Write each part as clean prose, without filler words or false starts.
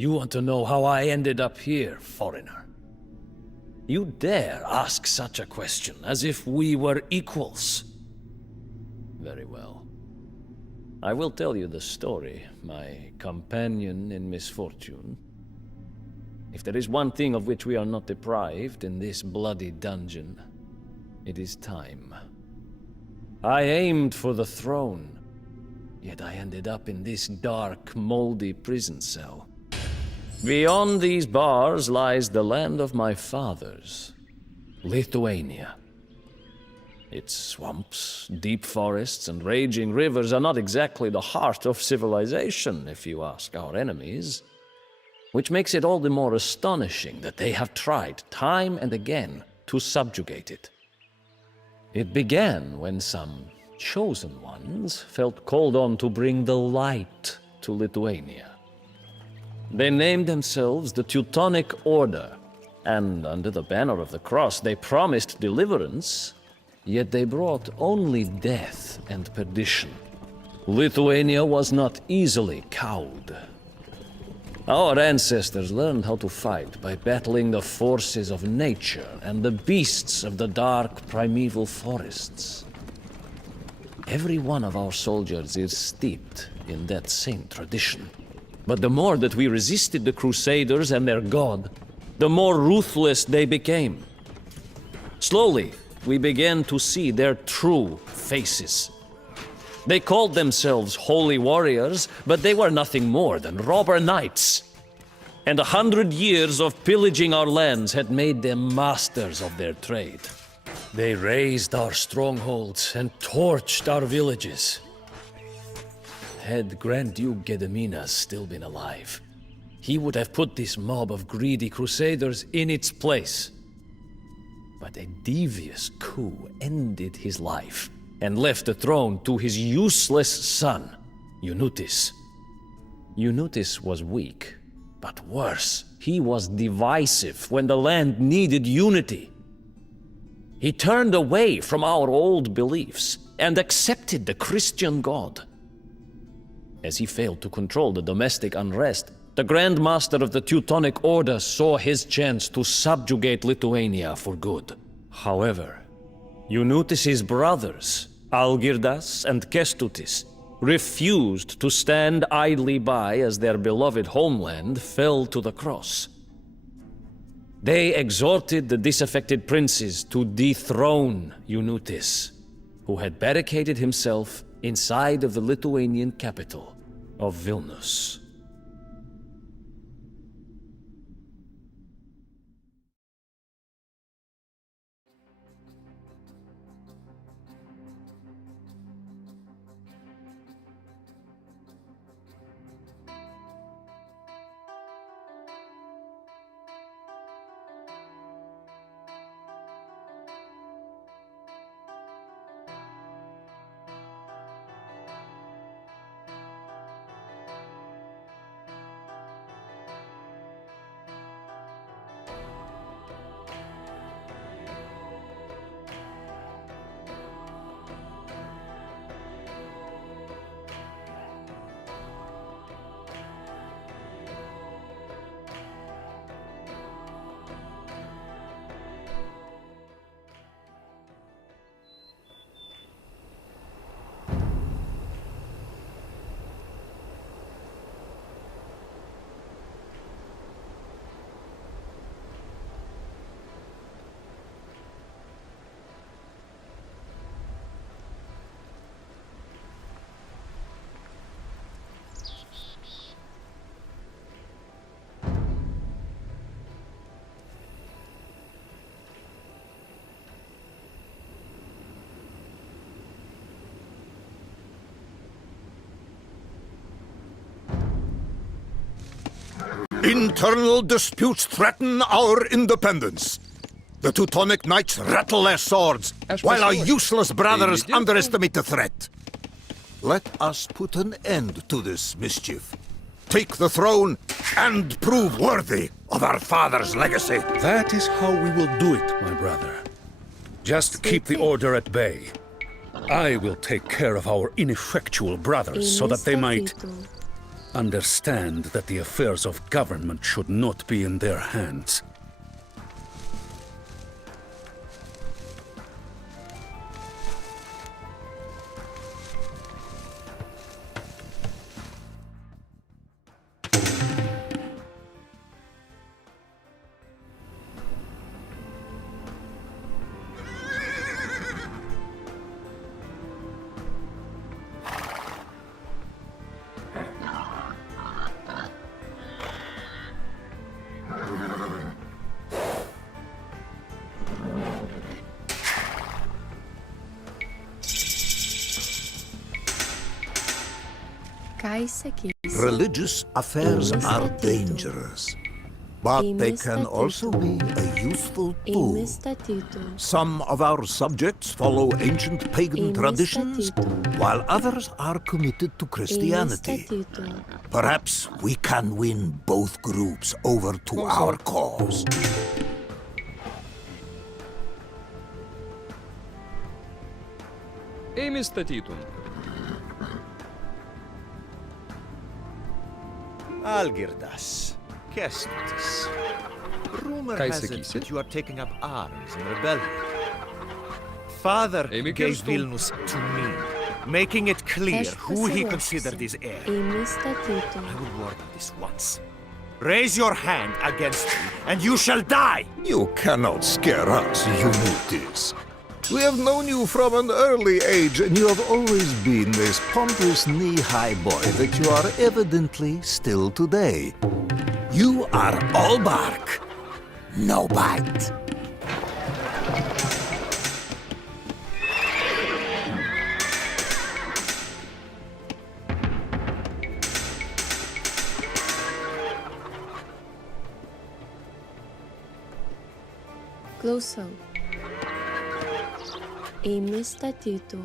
You want to know how I ended up here, foreigner? You dare ask such a question, as if we were equals. Very well. I will tell you the story, my companion in misfortune. If there is one thing of which we are not deprived in this bloody dungeon, it is time. I aimed for the throne, yet I ended up in this dark, moldy prison cell. Beyond these bars lies the land of my fathers, Lithuania. Its swamps, deep forests, and raging rivers are not exactly the heart of civilization, if you ask our enemies. Which makes it all the more astonishing that they have tried, time and again, to subjugate it. It began when some chosen ones felt called on to bring the light to Lithuania. They named themselves the Teutonic Order, and under the banner of the cross they promised deliverance, yet they brought only death and perdition. Lithuania was not easily cowed. Our ancestors learned how to fight by battling the forces of nature and the beasts of the dark primeval forests. Every one of our soldiers is steeped in that same tradition. But the more that we resisted the Crusaders and their god, the more ruthless they became. Slowly, we began to see their true faces. They called themselves holy warriors, but they were nothing more than robber knights. And 100 years of pillaging our lands had made them masters of their trade. They razed our strongholds and torched our villages. Had Grand Duke Gediminas still been alive, he would have put this mob of greedy crusaders in its place. But a devious coup ended his life and left the throne to his useless son, Eunutis. Eunutis was weak, but worse, he was divisive when the land needed unity. He turned away from our old beliefs and accepted the Christian God. As he failed to control the domestic unrest, the Grand Master of the Teutonic Order saw his chance to subjugate Lithuania for good. However, Eunutis' brothers, Algirdas and Kestutis, refused to stand idly by as their beloved homeland fell to the cross. They exhorted the disaffected princes to dethrone Eunutis, who had barricaded himself inside of the Lithuanian capital of Vilnius. Internal disputes threaten our independence. The Teutonic Knights rattle their swords, while our useless brothers underestimate the threat. Let us put an end to this mischief. Take the throne, and prove worthy of our father's legacy. That is how we will do it, my brother. Just keep the order at bay. I will take care of our ineffectual brothers so that they might understand that the affairs of government should not be in their hands. Religious affairs are dangerous, but they can also be a useful tool. Some of our subjects follow ancient pagan traditions, while others are committed to Christianity. Perhaps we can win both groups over to our cause. Algirdas, Kestutis. Rumor has it that you are taking up arms in rebellion. Father gave Vilnius to me, making it clear who he considered his heir. I will warn you this once. Raise your hand against me, and you shall die! You cannot scare us, you mutis. We have known you from an early age, and you have always been this pompous knee-high boy that you are evidently still today. You are all bark, no bite. Closer. Amistatito.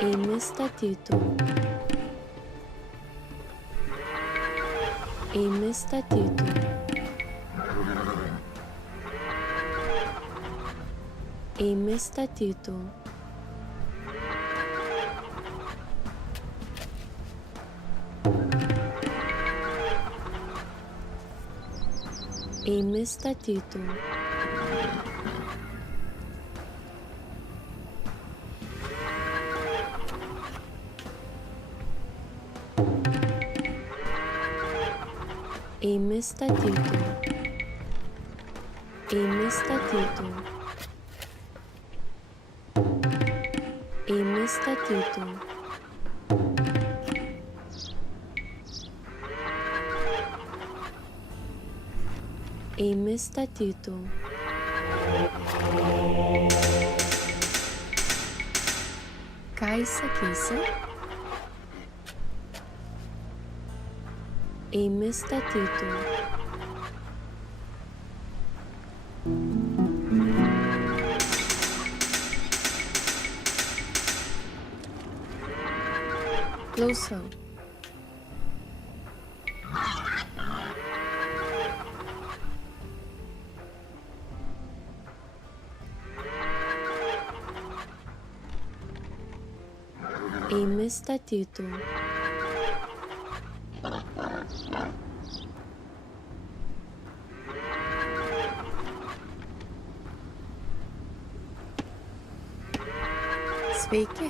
Amistatito. Amistatito. Amistatito. Amistatito. Amistatito. Amistatito. Amistatito. Amistatito. Kaisa kisa. Amistatito. Closer. Amistatito. Sveiki.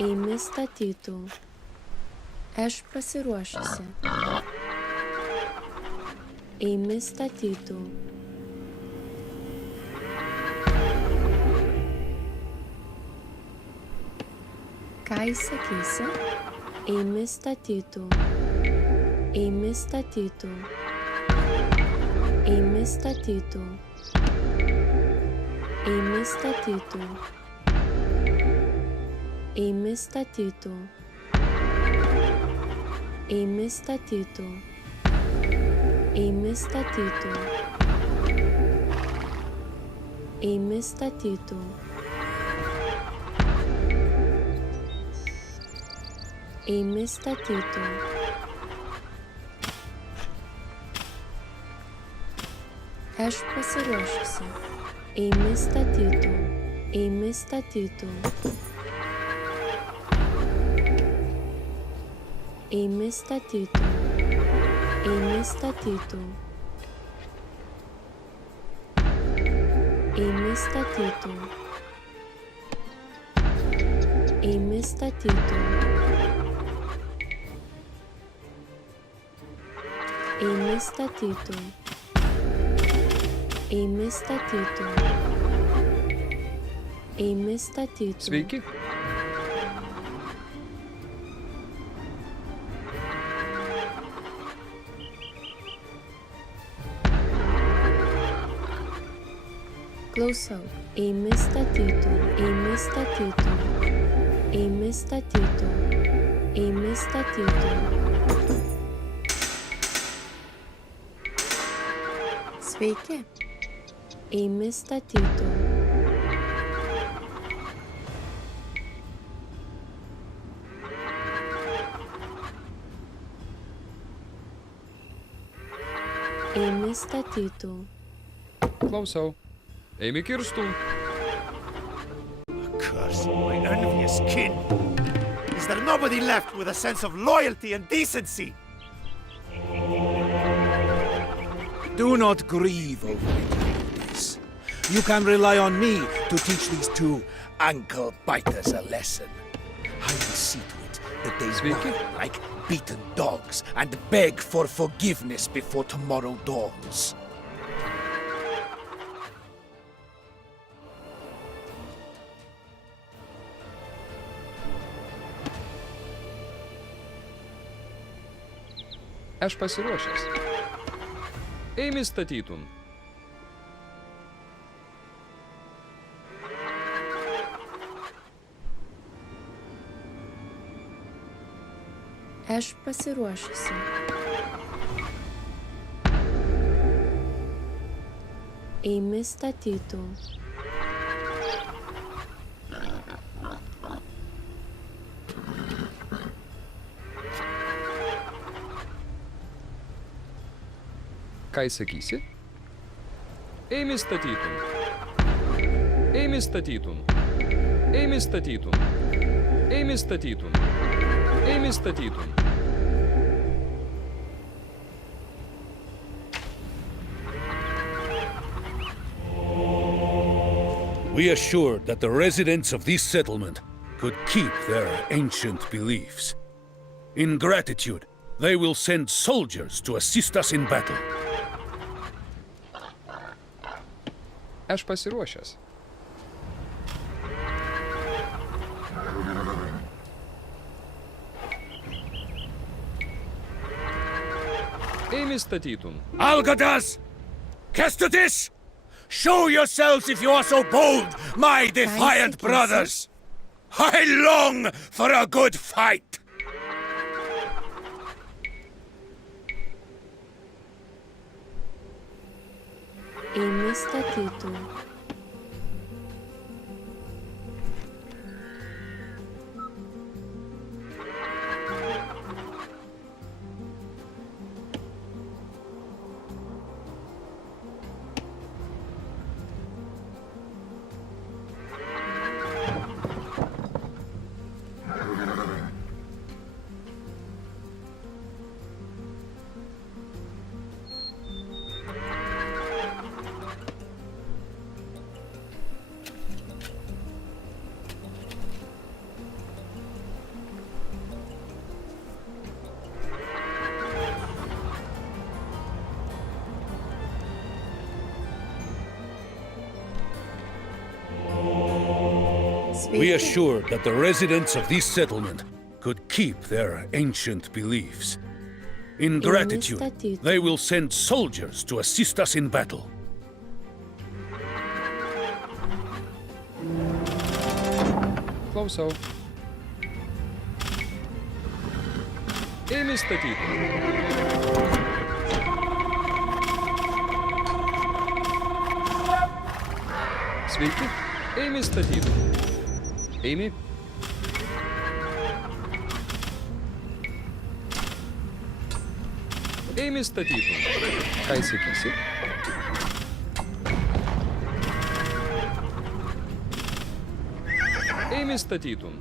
Amistatito. Aš pasiruošusi. Amistatito. Ką įsakysi? Amistatito. Amistatito. Amistatito. Amistatito. Amistatito. Amistatito. Amistatito. Amistatito. Amistatito. Aš pasiruošusi. Eimi statytų. Eimi statytų. Eimi statytų. Eimi statytų. Eimi statytų. Eimi statytų. Eimi statytų. Eimi statytų. Eimi statytų. Sveiki. Klausau. Eimi statytų. Eimi statytų. Eimi statytų. Eimi statytų. Sveiki. Eimi statytų. Eimi statytų. Klausau. Eimi kirstų. Curse my envious kin! Is there nobody left with a sense of loyalty and decency? Do not grieve over it, ladies. You can rely on me to teach these two ankle biters a lesson. I will see to it that they Sveiki. whine like beaten dogs and beg for forgiveness before tomorrow dawns. Aš pasiruošęs. Eimi statytum. Aš pasiruošusi. Eimi statytų. Ką įsakysi? Eimi statytum. Eimi statytum. Eimi statytum. Eimi statytum. Eimi statytum. We assured that the residents of this settlement could keep their ancient beliefs. In gratitude, they will send soldiers to assist us in battle. Aš pasiruošęs. Eimi statytum. Algirdas! Kestutis! Show yourselves if you are so bold, my defiant brothers! I long for a good fight! Eimi statytų. We assured that the residents of this settlement could keep their ancient beliefs. In gratitude, they will send soldiers to assist us in battle. Klausau. Eimi statytum. Sveiki. Eimi statytum. Eimi. Eimi statytum. Ką įsakysi? Еймі статітун.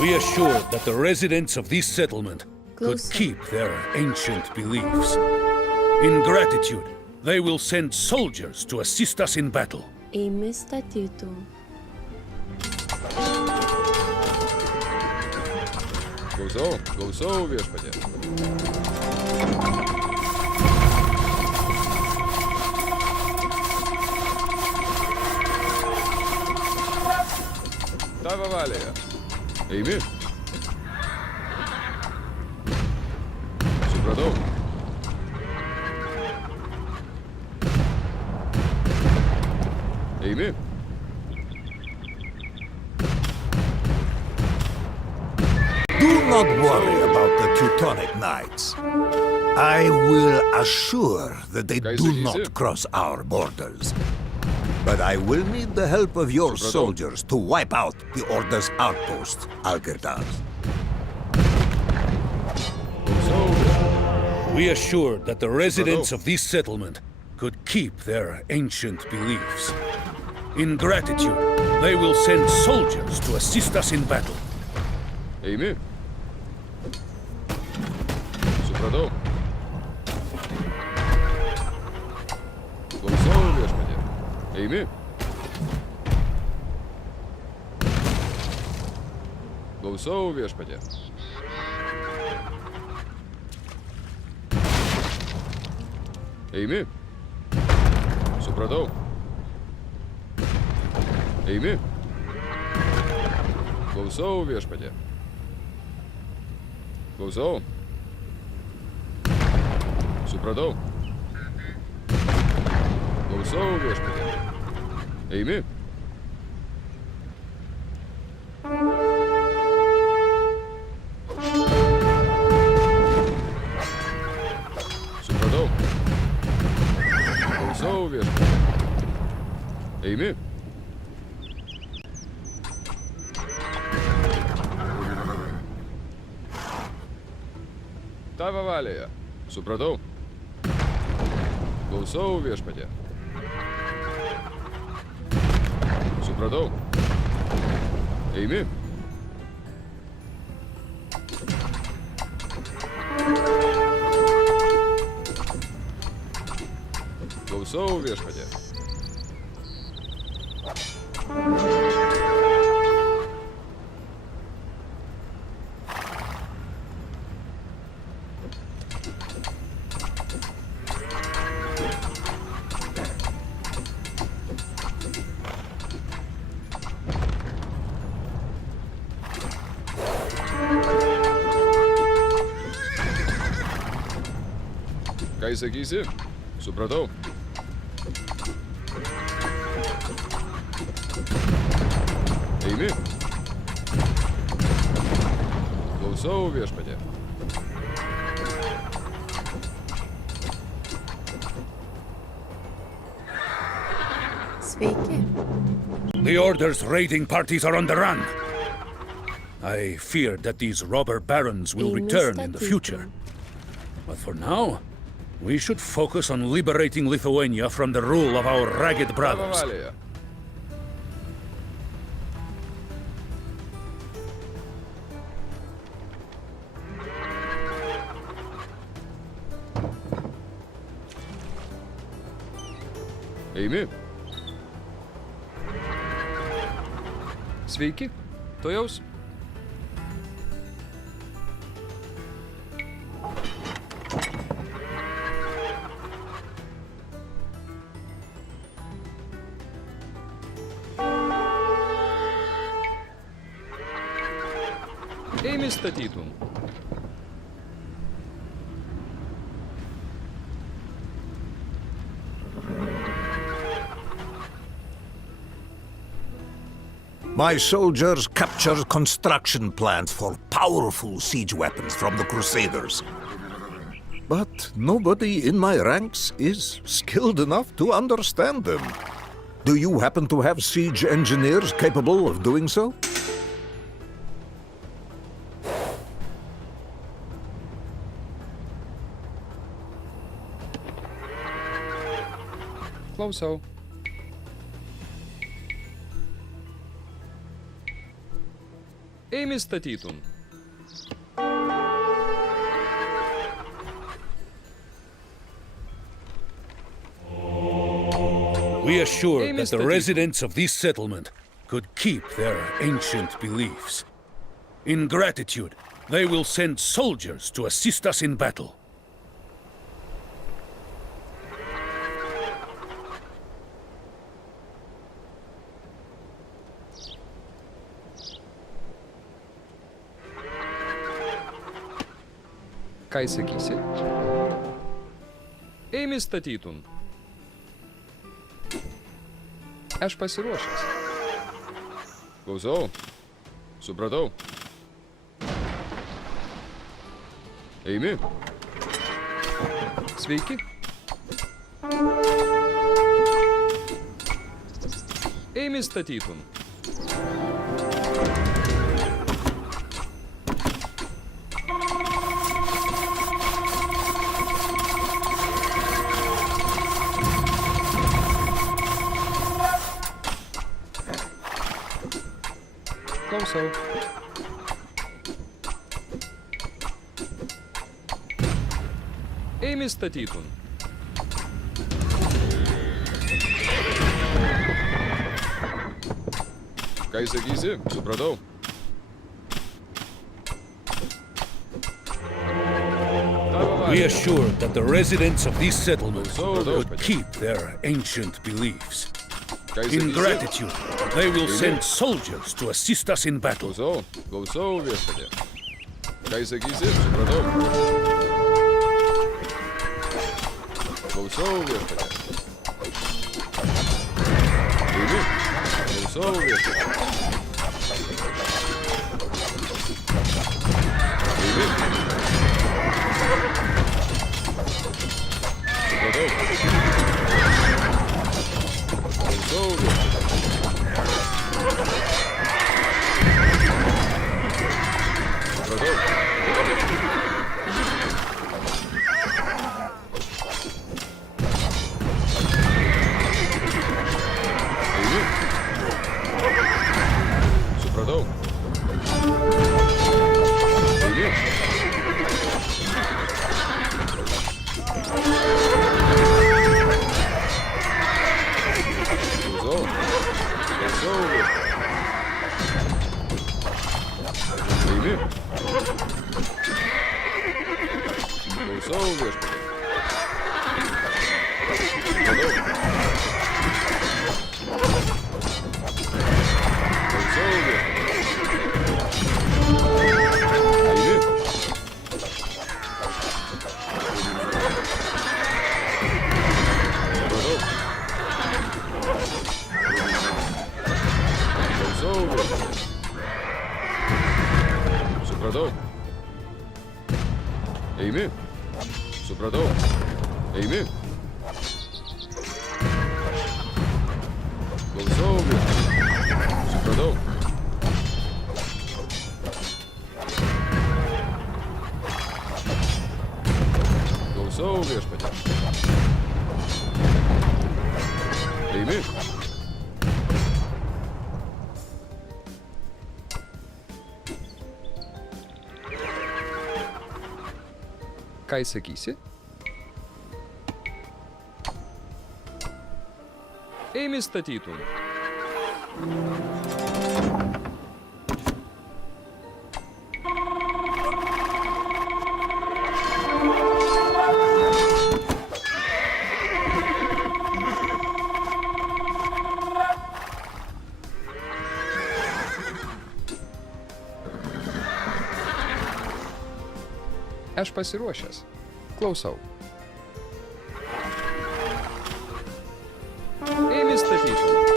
We are sure that the residents of this settlement could Closer. keep their ancient beliefs. In gratitude, they will send soldiers to assist us in battle. Ейми статіту. Klausau viešpatie. Tavo valioje. Eimi. Supratau. Eimi. Do not worry about the Teutonic Knights. I will assure that they do Kaiser, not cross our borders. But I will need the help of your soldiers to wipe out the Order's outpost, Algirdas. We are sure that the residents of this settlement could keep their ancient beliefs. In gratitude, they will send soldiers to assist us in battle. Eimi. Supratau. Klausau viešpatie. Eimi. Klausau viešpatie. Eimi. Supratau. Eimi. Klausau viešpatie. Klausau. Supratau. Klausau viešpatie. Eimi. Supratau. Klausau viešpatie. Eimi. Tavo valioje. Supratau. Klausau viešpatie. Supratau. Eimi. Klausau viešpatie. Ką įsakysi? Supratau. Eimi. Klausau viešpatie. Sveiki. The Order's raiding parties are on the run. I fear that these robber barons will Ейми return in the статіту. future. But for now, we should focus on liberating Lithuania from the rule of our ragged Tavo brothers. valioje. Eimi. Sveiki. Tuojaus. Еймі статітун. My soldiers captured construction plants for powerful siege weapons from the Crusaders. But nobody in my ranks is skilled enough to understand them. Do you happen to have siege engineers capable of doing so? Klausau. Eimi statytum. We assure Hey, that the Mr. residents of this settlement could keep their ancient beliefs. In gratitude, they will send soldiers to assist us in battle. Ką sakysi? Eimi statytum. Aš pasiruošęs. Klausau. Supratau. Eimi. Sveiki. Eimi statytum. Klausau. Eimi statytum. Ką sakysi? Supratau. We assure that the residents of this settlement Klausau, could viešpatie. keep their ancient beliefs. Ką In sakysi? gratitude, they will send soldiers to assist us in battle. Klausau. Klausau viešpatie. Ką sakysi? Supratau. Klausau viešpatie. Eimi. Klausau viešpatie. Eimi. Supratau. Klausau viešpatie. Supratau. Eimi. Supratau. Eimi. Klausau. Klausau viešpatie. Eimi. Klausau viešpatie. Supratau. Klausau viešpatie. Eimi. Supratau. Klausau viešpatie. Supratau. Eimi. Supratau. Eimi. Klausau viešpatie. Supratau. Klausau viešpatie. Eimi. Ką sakysi? Eimi statytum. Aš pasiruošęs. Klausau. Eimi statytum.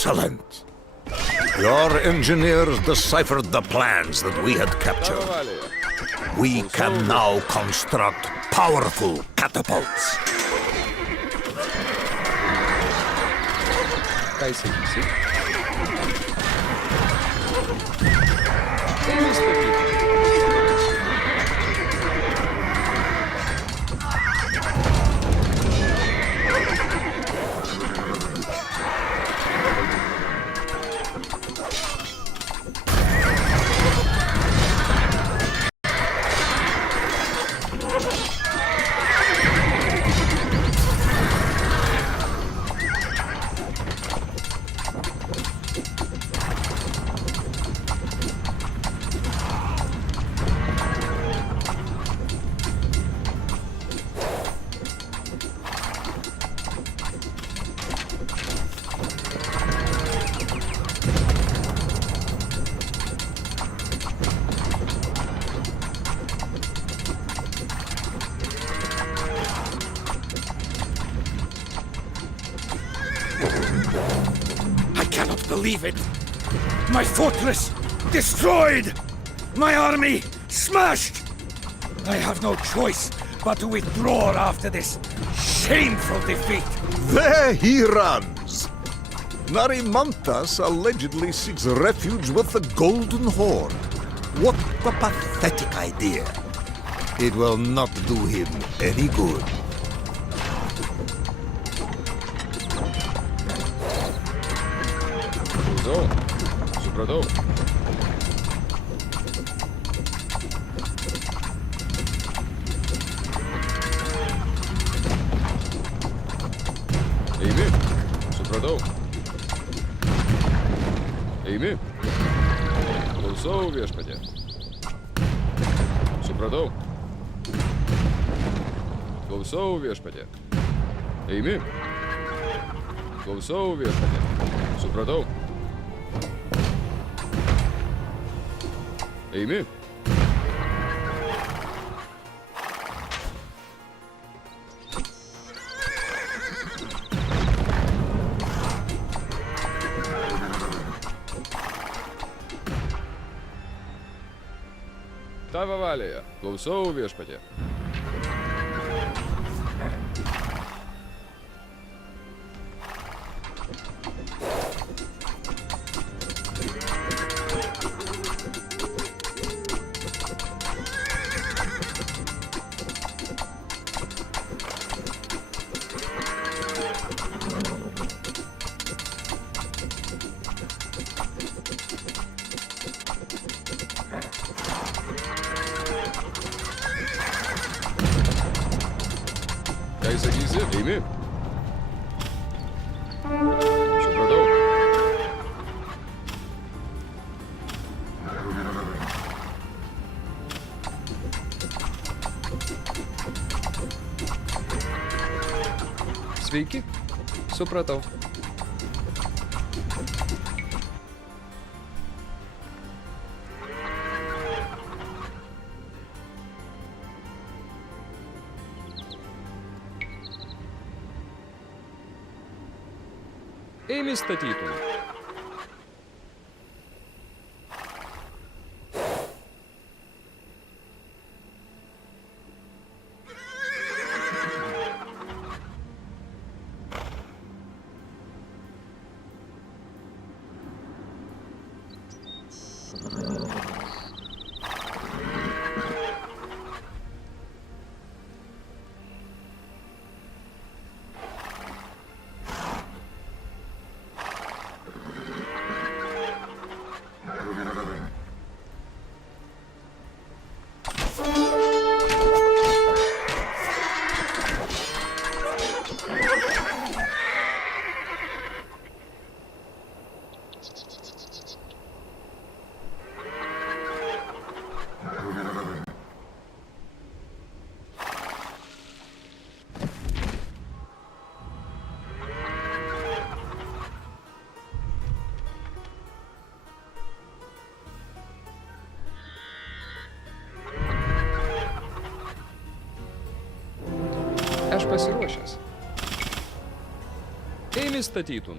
Excellent! Your engineers deciphered the plans that we had captured. Тавалія. We can now construct powerful catapults. Кайсагісі. І місто Тітун. I cannot believe it! My fortress destroyed! My army smashed! I have no choice but to withdraw after this shameful defeat! There he runs! Narimantas allegedly seeks refuge with the Golden Horde. What a pathetic idea. It will not do him any good. Зо. Супротив. Еймі. Супротив. Еймі. Голосов вешпаді. Супротив. Голосов вешпаді. Еймі. Голосов вешпаді. Супротив. Еймі. Тавалія. Голосов вешпаді. Кайсагісі. Еймі. Супротив. Sveiki. Supratau. Еймі Статітун. Aš pasiruošęs. Еймі Статітун.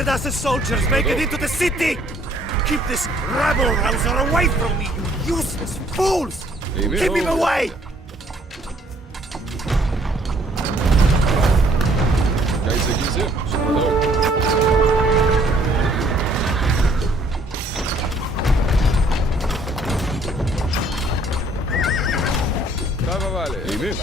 Algirdas' soldiers make it into the city! Keep this rabble-rouser away from me, you useless fools! Keep him away! Kaiser Giese, super. Brava Vale. Amen.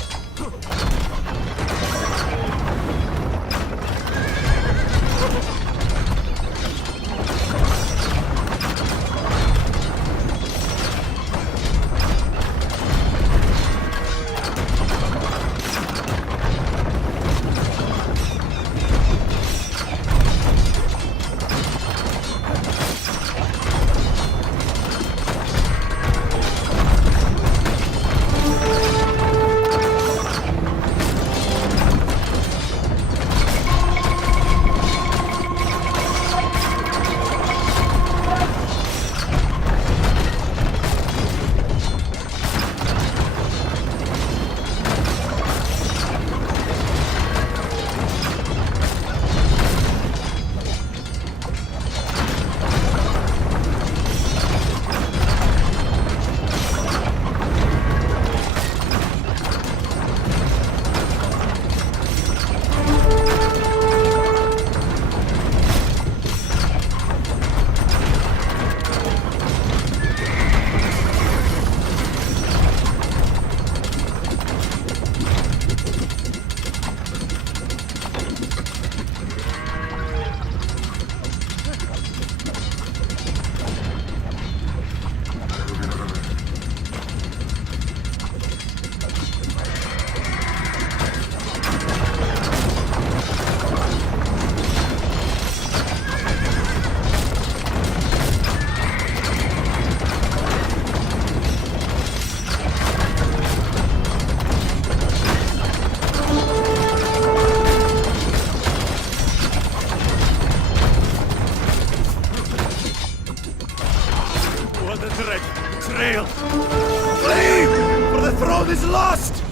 Betrayal! Flee! For the throne is lost!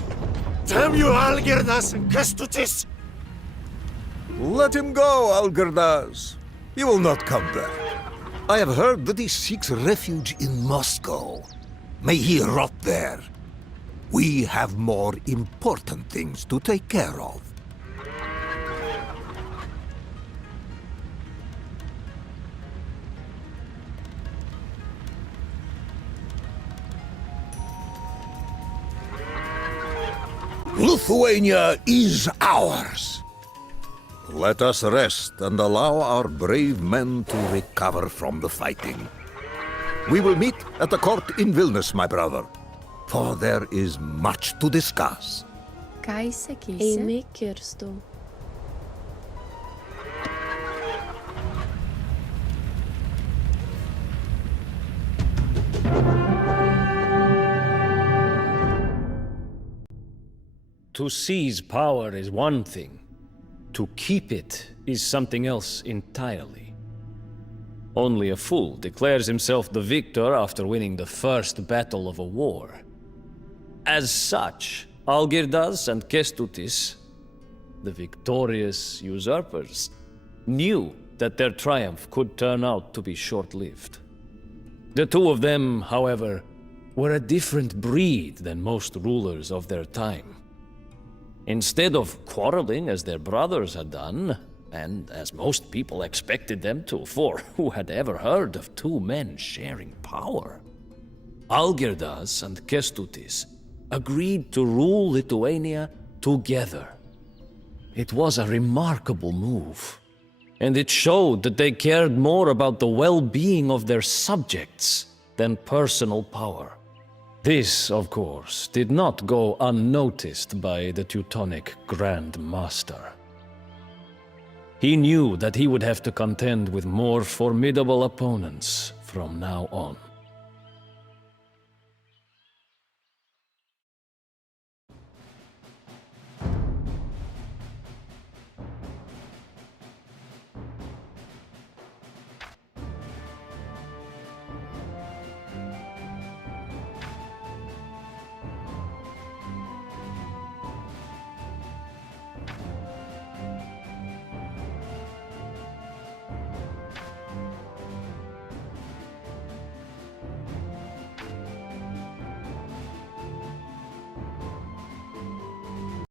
Damn you, Algirdas and Kestutis! Let him go, Algirdas. He will not come back. I have heard that he seeks refuge in Moscow. May he rot there. We have more important things to take care of. Lithuania is ours. Let us rest and allow our brave men to recover from the fighting. We will meet at the court in Vilnius, my brother, for there is much to discuss. AoE Kirstu. To seize power is one thing. To keep it is something else entirely. Only a fool declares himself the victor after winning the first battle of a war. As such, Algirdas and Kestutis, the victorious usurpers, knew that their triumph could turn out to be short-lived. The two of them, however, were a different breed than most rulers of their time. Instead of quarreling as their brothers had done, and as most people expected them to, for who had ever heard of two men sharing power? Algirdas and Kestutis agreed to rule Lithuania together. It was a remarkable move, and it showed that they cared more about the well-being of their subjects than personal power. This, of course, did not go unnoticed by the Teutonic Grand Master. He knew that he would have to contend with more formidable opponents from now on.